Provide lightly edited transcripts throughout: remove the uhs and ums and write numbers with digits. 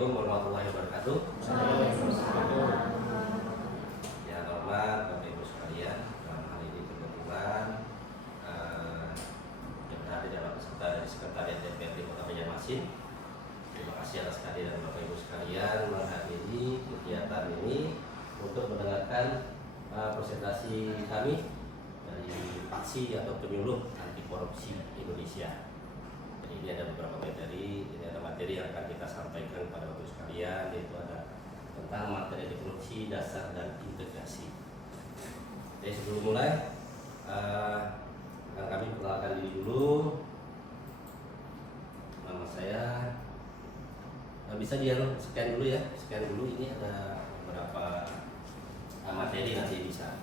Assalamualaikum warahmatullahi wabarakatuh. Yang hormat Bapak Ibu sekalian, dalam hal ini kebetulan yang hadir adalah peserta dari Sekretariat DPRD Kota Banjarmasin. Terima kasih atas kehadiran Bapak Ibu sekalian menghadiri kegiatan ini untuk mendengarkan presentasi kami dari Paksi atau Penyuluh Anti Korupsi Indonesia. Jadi ini ada beberapa materi, ini ada materi yang akan kita sampaikan kepada Bapak Ibu sekalian, yaitu ada tentang materi anti korupsi, dasar dan integrasi. Jadi sebelum mulai, akan kami perkenalkan diri dulu. Nama saya, bisa dia scan dulu ya, scan dulu. Ini ada beberapa materi nanti bisa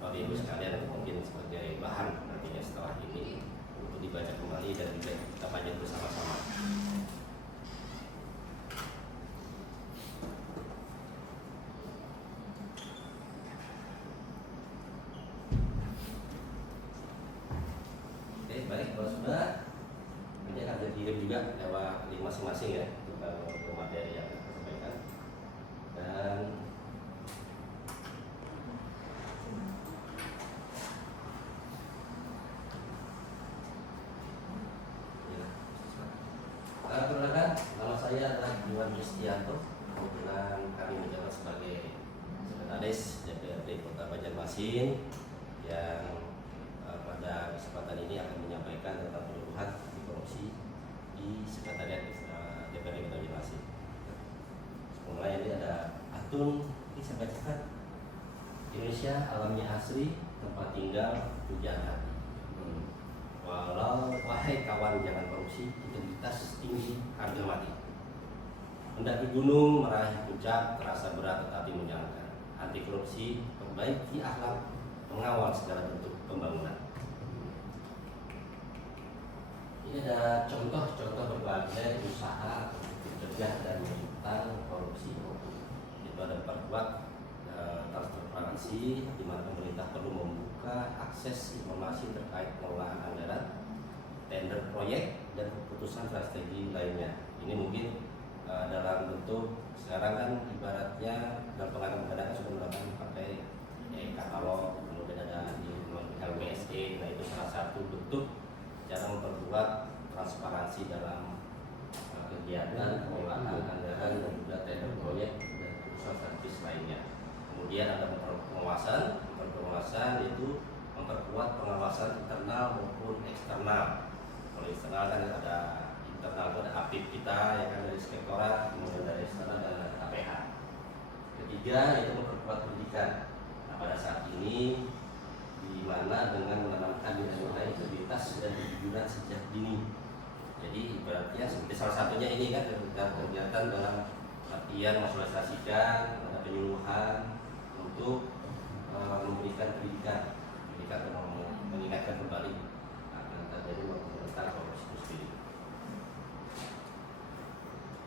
Bapak Ibu sekalian mungkin sebagai bahan nantinya setelah ini untuk dibaca kembali dan juga kita pelajari bersama-sama. Oke, baik, kalau sudah nanti akan dikirim juga lewat link masing-masing ya untuk materi yang akan sampaikan. Dan perkenalkan, nama saya adalah Iwan Yustianto. Kebetulan kami menjabat sebagai Sekretaris DPRD Kota Banjarmasin yang pada kesempatan ini akan menyampaikan tentang penyuluhan anti korupsi di Sekretariat DPRD Kota Banjarmasin. Mulai ini ada Atun, ini saya bacakan. Indonesia alamnya asri, tempat tinggal pujaan hati. Walau wahai kawan jangan korupsi, integritas tinggi harga mati. Mendaki gunung meraih puncak terasa berat tetapi menyenangkan. Anti korupsi, perbaiki akhlak, mengawal segala bentuk pembangunan. Ini ada contoh-contoh berbagai usaha untuk mencegah dan menentang korupsi. Itu ada perbuat transparansi, di mana pemerintah perlu membuka akses informasi terkait pengelolaan anggaran, tender proyek, dan keputusan strategi lainnya. Ini mungkin dalam bentuk sekarang kan ibaratnya dalam pengadaan sudah melakukan pakai katalog, kemudian ada di LWSE. Nah itu salah satu bentuk cara memperkuat transparansi dalam kegiatan pengelolaan anggaran dan juga tender proyek dan keputusan strategis lainnya. Kemudian ada pengawasan yaitu memperkuat pengawasan internal maupun eksternal. Kalau eksternal kan ada internal itu ada APIP kita ya kan dari Inspektorat, kemudian dari eksternal dan ada KPH. Ketiga yaitu memperkuat pendidikan. Nah pada saat ini di mana dengan menanamkan nilai-nilai integritas dan kejujuran sejak dini. Jadi ibaratnya seperti salah satunya ini kan kegiatan dalam latihan mensosialisasikan, ada penyuluhan untuk memberikan pendidikan dan mengingatkan kembali akan terjadi tentang korupsi itu sendiri.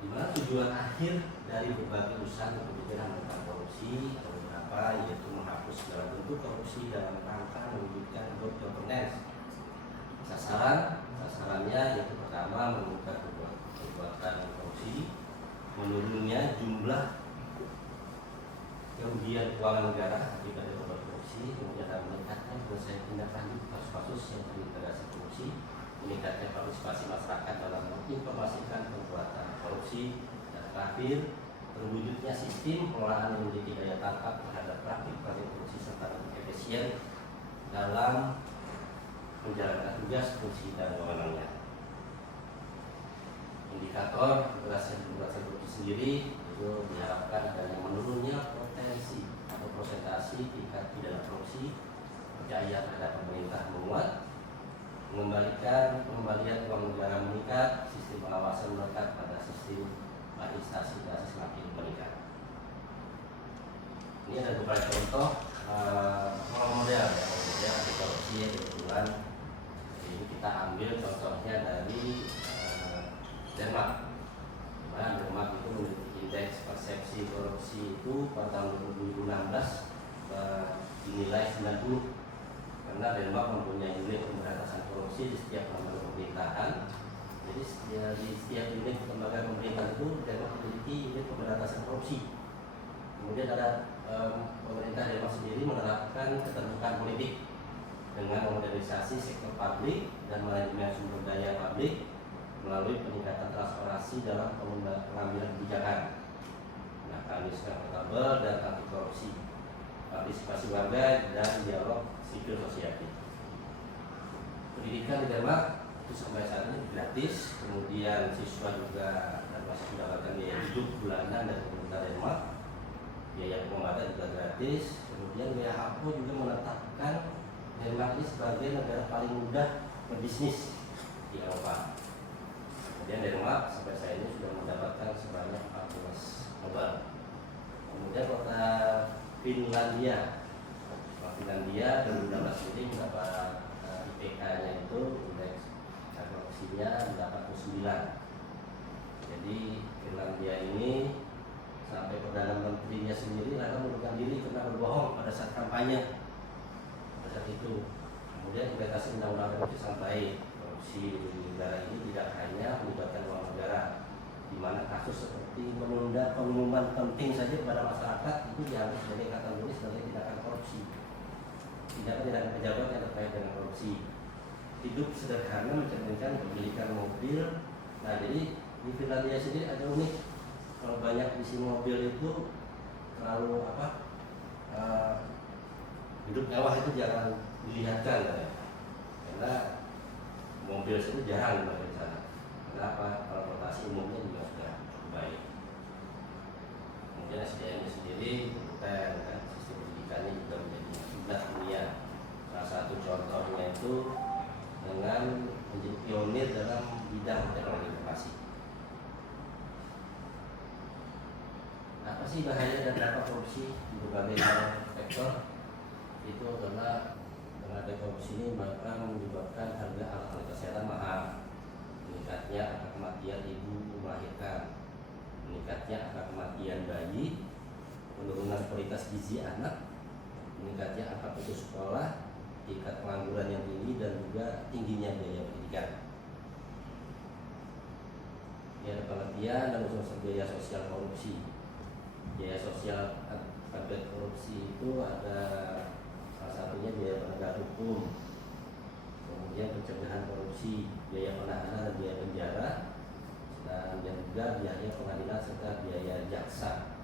Di mana tujuan akhir dari berbagai usaha untuk mencegah tentang korupsi atau beberapa yaitu menghapus segala bentuk korupsi dalam rangka mewujudkan good governance. Sasarannya yaitu pertama mengungkap perbuatan korupsi, menurunnya jumlah kerugian keuangan negara akibat dari korupsi, kemudian meningkatkan proses tindak lanjut kasus-kasus yang terintegrasi korupsi, meningkatkan partisipasi masyarakat dalam menginformasikan perbuatan korupsi, dan terakhir terwujudnya sistem pengelolaan yang memiliki daya tangkap terhadap praktik-praktik korupsi serta efisien dalam menjalankan tugas, fungsi dan wewenangnya. Indikator keberhasilan korupsi sendiri itu diharapkan adanya menurunnya potensi atau persentase tingkat pidana korupsi, percaya terhadap pemerintah menguat, pengembalian uang negara meningkat, sistem pengawasan melekat pada sistem administrasi dan semakin meningkat. Ini ada beberapa contoh model anti korupsi yang kebetulan ini kita ambil contohnya dari Denmark. Nah, Denmark itu memiliki indeks persepsi korupsi itu pada tahun 2016 dinilai 90 karena Denmark mempunyai unit pemberantasan korupsi di setiap lembaga pemerintahan Jadi di setiap unit lembaga pemerintah itu Denmark memiliki unit pemberantasan korupsi. Kemudian ada pemerintah Denmark sendiri menerapkan keterbukaan politik dengan modernisasi sektor publik dan manajemen sumber daya publik melalui peningkatan transparansi dalam pengambilan kebijakan, mekanisme akuntabel dan anti korupsi, partisipasi warga dan dialog sipil sosial. Pendidikan di Denmark itu sampai saat ini gratis, kemudian siswa juga masih mendapatkan biaya hidup bulanan dari pemerintah Denmark, biaya pengobatan juga gratis. Kemudian WHO juga menetapkan Denmark ini sebagai negara paling mudah berbisnis di Eropa. Kemudian Denmark sampai saat ini sudah mendapatkan sebanyak 14 Nobel. Kemudian kota Finlandia 2016 ini mendapat IPK-nya itu indeks korupsinya 89. Jadi Finlandia ini sampai Perdana Menterinya sendiri akan mengundurkan diri karena berbohong pada saat kampanye pada saat itu. Kemudian implementasi undang-undang korupsi sampai korupsi di negara ini tidak hanya melibatkan uang negara, di mana kasus seperti menunda pengumuman penting saja kepada masyarakat itu dianggap sebagai kategori sebagai tindakan korupsi, tindakan pejabat yang terkait dengan korupsi. Hidup sederhana mencerminkan kepemilikan mobil. Nah, jadi di Finlandia sendiri ada unik, kalau banyak isi mobil itu terlalu hidup mewah itu jangan dilihatkan ya. Karena mobil itu jarang dipakai di sana. Kenapa? Transportasi umumnya juga sudah cukup baik. Kemudian SDM-nya sendiri keren kan, sistem pendidikannya juga menjadi kiblat dunia. Salah satu contohnya itu dengan menjadi pionir dalam bidang teknologi informasi. Apa sih bahaya dan dampak korupsi di berbagai sektor? Itu adalah dengan ada korupsi ini maka menyebabkan harga alat-alat kesehatan mahal, meningkatnya angka kematian ibu melahirkan, meningkatnya angka kematian bayi, penurunan kualitas gizi anak, meningkatnya angka putus sekolah, tingkat pengangguran yang tinggi, dan juga tingginya biaya pendidikan. Ini ada pengertian dan unsur biaya sosial korupsi. Biaya sosial akibat korupsi itu ada salah satunya biaya penegak hukum, kemudian pencegahan korupsi, biaya penahanan dan biaya penjara, dan juga biaya pengadilan serta biaya jaksa.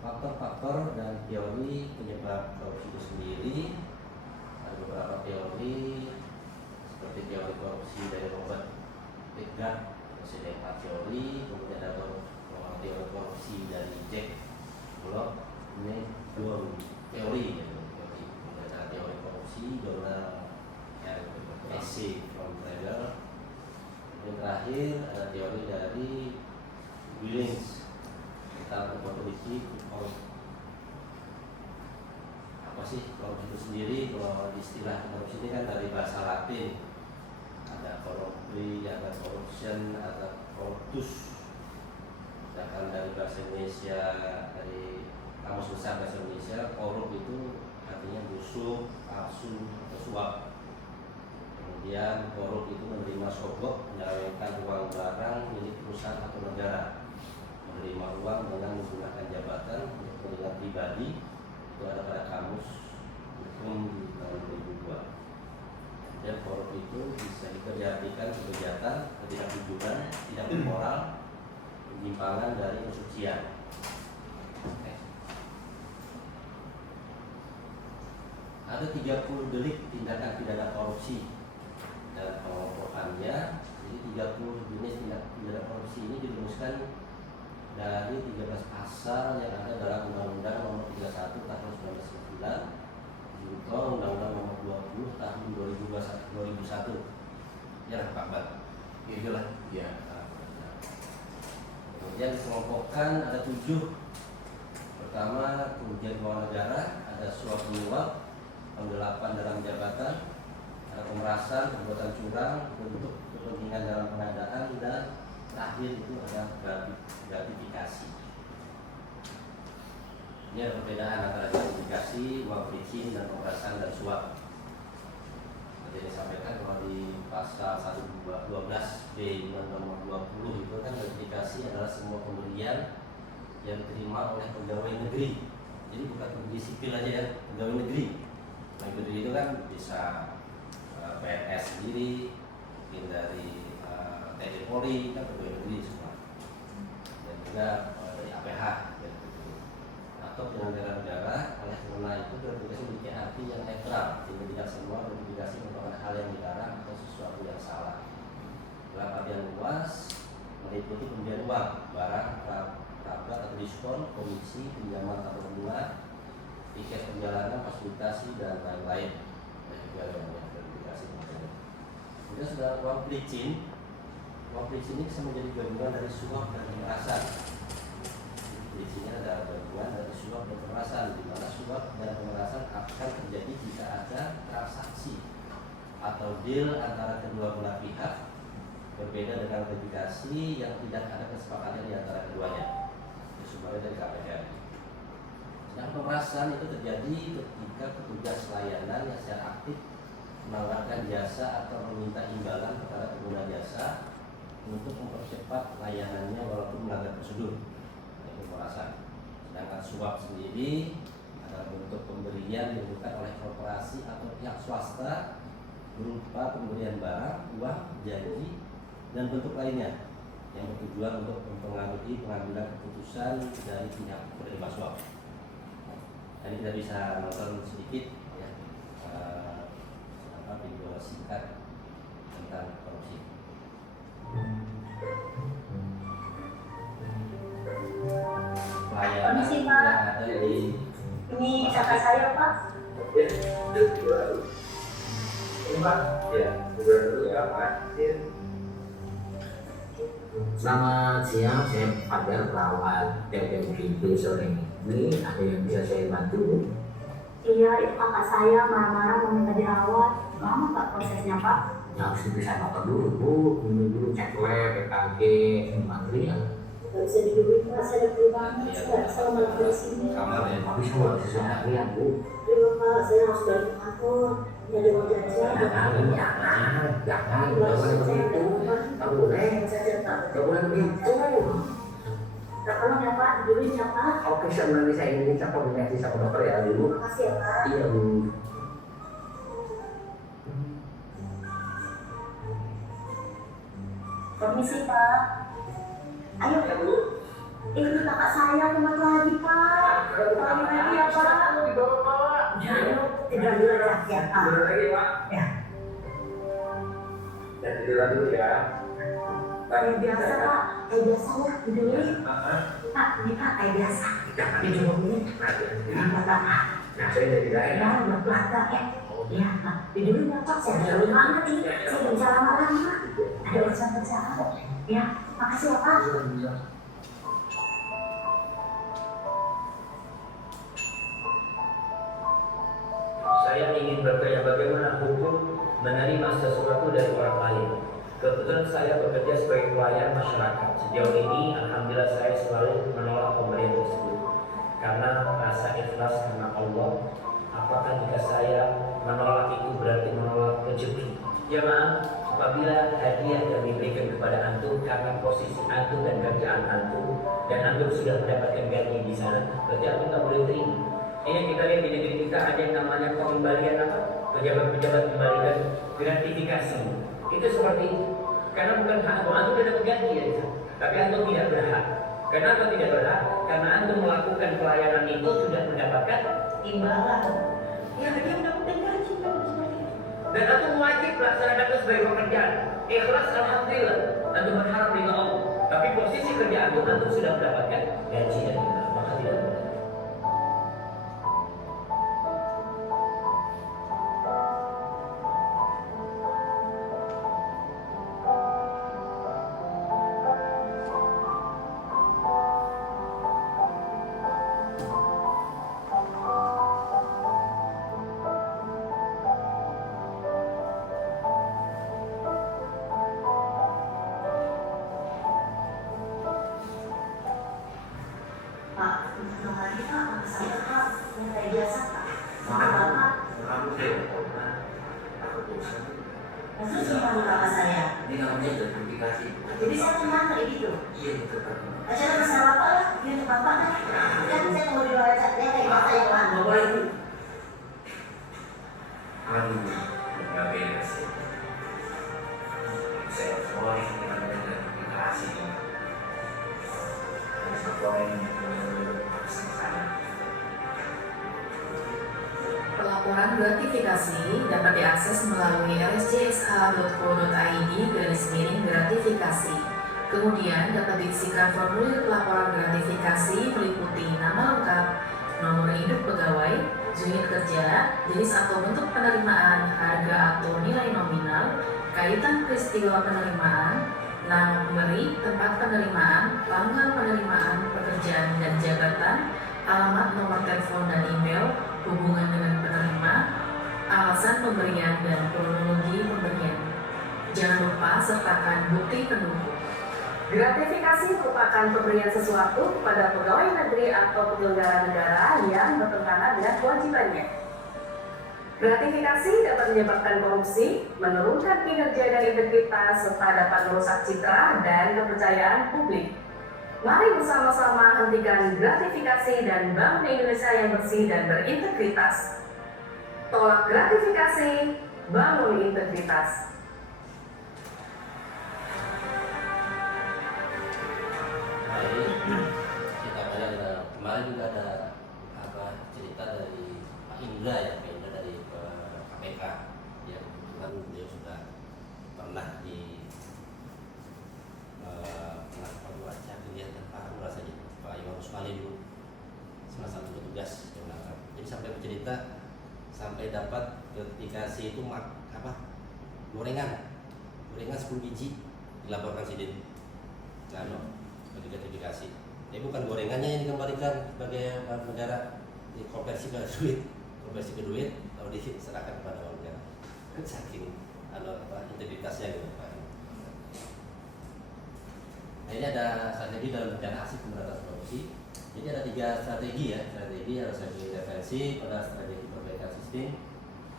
Faktor-faktor dan teori penyebab korupsi itu sendiri, ada beberapa teori seperti teori korupsi dari Robert Pickard, ada teori, kemudian ada teori korupsi dari Jack Bullock, ini dua teori, kemudian ada teori korupsi jurnal essay from Trader. Yang terakhir ada teori dari Willings tentang opportunity korupsi. Apa sih korupsi itu sendiri? Kalau istilah korupsi ini kan dari bahasa Latin, ada corruptly, ada corruption, ada corruptus. Sedangkan dari bahasa Indonesia, dari kamus besar bahasa Indonesia, korup itu artinya busuk, palsu, atau suap. Kemudian korup itu menerima sogok, menyelewengkan uang barang milik perusahaan atau negara, menerima uang dengan menggunakan jabatan untuk kepentingan pribadi. Itu ada pada kamus hukum di tahun 2002. Dan korup itu bisa diartikan kejahatan, ketidakjujuran, tidak bermoral, penyimpangan dari kesucian. Ada 30 delik tindakan pidana korupsi dan pengelompokannya. Jadi 30 jenis tindak pidana korupsi ini dirumuskan dari 13 pasal yang ada dalam Undang-Undang Nomor 31 Tahun 1999 juga Undang-Undang Nomor 20 Tahun 2001. Ya, Pak Bat. Itulah. Ya. Kemudian dikelompokkan ada 7. Pertama, kerugian keuangan negara, ada suap menyuap, penggelapan dalam jabatan, ada pemerasan, perbuatan curang untuk kepentingan dalam pengadaan, dan terakhir itu ada gratifikasi. Ini ada perbedaan antara gratifikasi, uang pelicin, dan pemerasan dan suap. jadi sampaikan bahwa di pasal 112B nomor 20 itu kan gratifikasi adalah semua pemberian yang diterima oleh pegawai negeri. Jadi bukan pegawai sipil aja ya, pegawai negeri. Pegawai negeri itu kan bisa PNS sendiri, mungkin dari TNI Polri, kan pegawai negeri semua, dan juga dari APH gitu. Atau penyelenggara negara. Oleh karena itu gratifikasi memiliki arti yang netral, sehingga tidak semua gratifikasi merupakan hal yang dilarang atau sesuatu yang salah. Dalam artian luas meliputi pemberian uang, barang, rabat atau diskon, komisi, pinjaman atau bunga, tiket perjalanan, fasilitasi dan lain-lain. Dan juga yang gratifikasi. Kemudian sudah uang pelicin. Uang pelicin ini bisa menjadi gabungan dari suap dan pemerasan. Pelicinnya adalah gabungan dari suap dan pemerasan, di mana suap dan pemerasan akan terjadi jika ada transaksi atau deal antara kedua belah pihak, berbeda dengan gratifikasi yang tidak ada kesepakatan di antara keduanya. Itu sumbernya dari KPR. Sedangkan pemerasan itu terjadi ketika petugas layanan yang secara aktif menawarkan jasa atau meminta imbalan kepada pengguna jasa untuk mempercepat layanannya walaupun melanggar prosedur. Itu pemerasan. Sedangkan suap sendiri adalah bentuk pemberian yang dilakukan oleh korporasi atau pihak swasta berupa pemberian barang, uang, janji, dan bentuk lainnya yang bertujuan untuk mempengaruhi pengambilan keputusan dari pihak penerima suap. Ini kita bisa nonton sedikit ya, video singkat tentang korupsi. Pelayanan Permisi, yang Pak. ada di Ini kakak saya, Pak. Selamat siang, saya Fajar, perawat TPMP sore ini. Ada yang bisa saya bantu? Iya, itu kakak saya marah-marah mau minta dirawat. Lama Pak prosesnya, Pak? Ya harus diperiksa dokter dulu, Bu. Ini dulu cek web, EKG, antri ya. Gak bisa diduluin, Pak. Saya udah perlu banget. Saya gak bisa lama di sini. kamar ya. Tapi semua sesuai antrian, Bu. Terima, Pak. Saya harus balik ke kantor. Jadi mau jajan. Jangan, nggak boleh begitu. Nggak boleh, nggak boleh begitu. Tolong ya, Pak. Diduluin ya, Pak. Oke, nanti saya ingin minta koordinasi sama dokter ya dulu. Makasih ya, Pak. Iya, Bu. Permisi, Pak. Ayo, Bu. Ini kakak saya kumat lagi, Pak. Tolong lagi ya, Pak. Ya, ayo. Tidur dulu ya, Pak. Tidur lagi, Pak. Ya. Dan tiduran dulu ya. Kayak biasa, Pak. Kayak biasa ya, tidurnya. Pak, ini Pak, kayak biasa. Jangan Tidur dulu. Kenapa, Pak? Nah, saya jadi lain. Ya, udah keluarga ya. Iya, Pak. Tidurin ya, Pak. Saya udah dulu banget ini. Saya udah bisa lama-lama. Ada urusan kerjaan. Ya, makasih ya, Pak. Saya ingin bertanya bagaimana hukum menerima sesuatu dari orang lain. Kebetulan saya bekerja sebagai pelayan masyarakat. Sejauh ini, alhamdulillah saya selalu menolak pemberian tersebut karena rasa ikhlas karena Allah. Apakah jika saya menolak itu berarti menolak rezeki? Ya maaf, apabila hadiah yang diberikan kepada antum karena posisi antum dan kerjaan antum dan antum sudah mendapatkan gaji di sana, berarti antum tak boleh terima. Ini kita lihat di negeri kita ada yang namanya pengembalian apa? Pejabat-pejabat kembalikan gratifikasi. Itu seperti itu. Karena bukan hak antum tidak dapat gaji ya, tapi antum tidak berhak. Kenapa tidak berhak? Karena antum melakukan pelayanan itu sudah mendapatkan imbalan. Ya dia mendapatkan gaji kalau seperti itu. Dan antum wajib melaksanakan itu sebagai pekerjaan. Ikhlas alhamdulillah. Antum berharap dengan Allah. Tapi posisi kerja antum sudah mendapatkan gaji dan imbalan. Maka tidak boleh. Pak, untuk lagi Pak, saya Pak, yang kayak biasa Pak. Sama Bapak. Maksudnya gimana kakak saya? Ini namanya gratifikasi. Jadi saya tenang kayak gitu. Iya betul Pak. Acara besar apa lah? Dia untuk bapak kan? Kan saya tunggu di luar saja kayak bapak yang lalu. Bapak itu. Aduh, nggak beres ya. Saya semua ini namanya gratifikasi ya. Harus keluarin saya. Pelaporan gratifikasi dapat diakses melalui rsjsh.co.id/gratifikasi. Kemudian dapat diisikan formulir pelaporan gratifikasi meliputi nama lengkap, nomor induk pegawai, unit kerja, jenis atau bentuk penerimaan, harga atau nilai nominal, kaitan peristiwa penerimaan, nama pemberi, tempat penerimaan, tanggal penerimaan, pekerjaan dan jabatan, alamat, nomor telepon dan email, hubungan dengan penerima, alasan pemberian dan kronologi pemberian. Jangan lupa sertakan bukti pendukung. Gratifikasi merupakan pemberian sesuatu kepada pegawai negeri atau penyelenggara negara yang bertentangan dengan kewajibannya. Gratifikasi dapat menyebabkan korupsi, menurunkan kinerja dan integritas, serta dapat merusak citra dan kepercayaan publik. Mari bersama-sama hentikan gratifikasi dan bangun Indonesia yang bersih dan berintegritas. Tolak gratifikasi, bangun integritas. Baik, kita pada kemarin juga ada cerita dari Pak Indra ya, Pak Indra dari KPK yang kebetulan beliau sudah pernah di baca kegiatan Pak Lurah saja Pak Iwan Rusmali dulu semasa bertugas yang menangkap. Jadi sampai bercerita sampai dapat gratifikasi itu gorengan 10 biji dilaporkan Sidin sebagai gratifikasi. Jadi bukan gorengannya yang dikembalikan sebagai negara, konversi ke duit lalu diserahkan kepada orang negara. Saking integritasnya gitu Pak. Nah, ini ada strategi dalam rencana aksi pemberantasan korupsi. Jadi ada 3 strategi ya. Strategi harus ada intervensi pada strategi perbaikan sistem,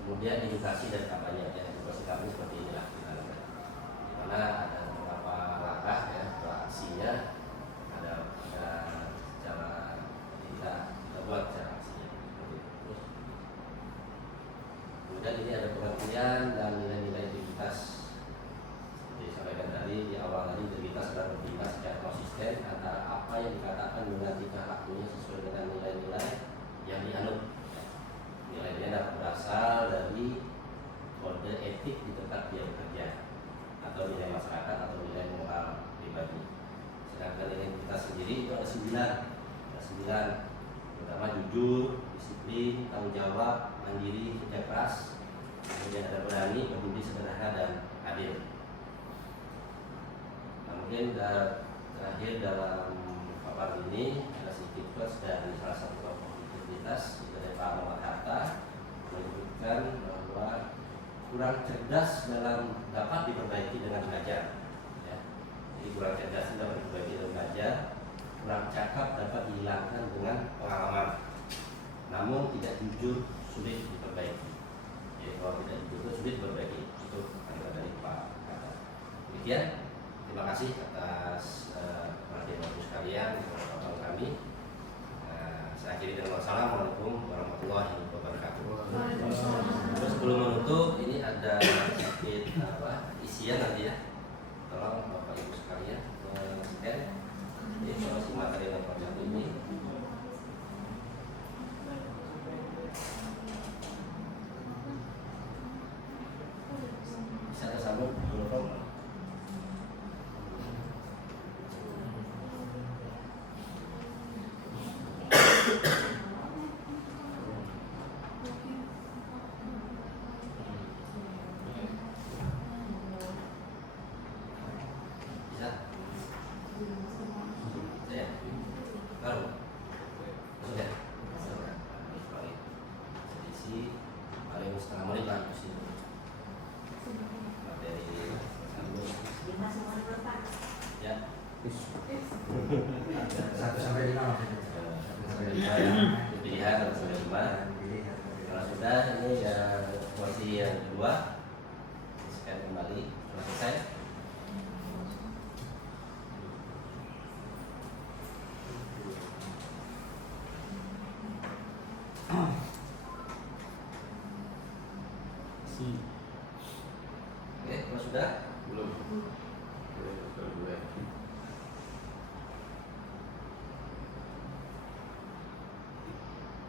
kemudian edukasi dan kampanye. Ya, edukasi kami seperti inilah di mana ada beberapa langkah ya, aksinya, ada cara kita buat cara aksinya. Terus kemudian ini ada pengertian dan nilai-nilai integritas. Disampaikan tadi di awal tadi, integritas adalah bertindak secara konsisten antara apa yang dikatakan dengan tingkah lakunya sesuai dengan nilai-nilai yang dianut. Nilai-nilai dapat berasal dari kode etik di tempat dia bekerja, atau nilai masyarakat, atau nilai moral pribadi. Sedangkan nilai integritas sendiri itu ada 9, pertama jujur, disiplin, tanggung jawab, mandiri, kerja keras, kemudian ada berani, peduli, sederhana, dan adil. Kemudian terakhir dalam paparan ini ada sedikit quotes dari salah satu tokoh integritas dari Pak Muhammad Hatta, menyebutkan bahwa kurang cerdas dapat diperbaiki dengan belajar. Ya. Jadi kurang cerdas dapat diperbaiki dengan belajar, kurang cakap dapat dihilangkan dengan pengalaman. Namun tidak jujur sulit diperbaiki. Jadi kalau tidak jujur sulit diperbaiki. Itu kata dari Pak Hatta. Demikian. Terima kasih atas perhatian Bapak sekalian kepada kami. Saya akhiri dengan wassalamualaikum warahmatullahi wabarakatuh. Terus sebelum menutup, ini ada sedikit isian nanti ya. Tolong Bapak Ibu sekalian scan informasi materi dan program ini. Bisa tersambung belum? isi. Oke, kalau sudah Belum. Belum.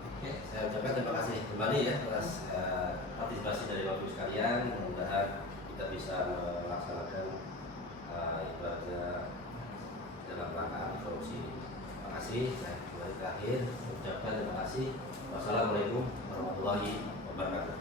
Oke, saya ucapkan terima kasih kembali ya atas partisipasi dari Bapak Ibu sekalian. Mudah-mudahan kita bisa melaksanakan ibaratnya dalam rangka anti korupsi. Terima kasih. Saya kembali terakhir ucapkan terima kasih. Wassalamualaikum warahmatullahi wabarakatuh.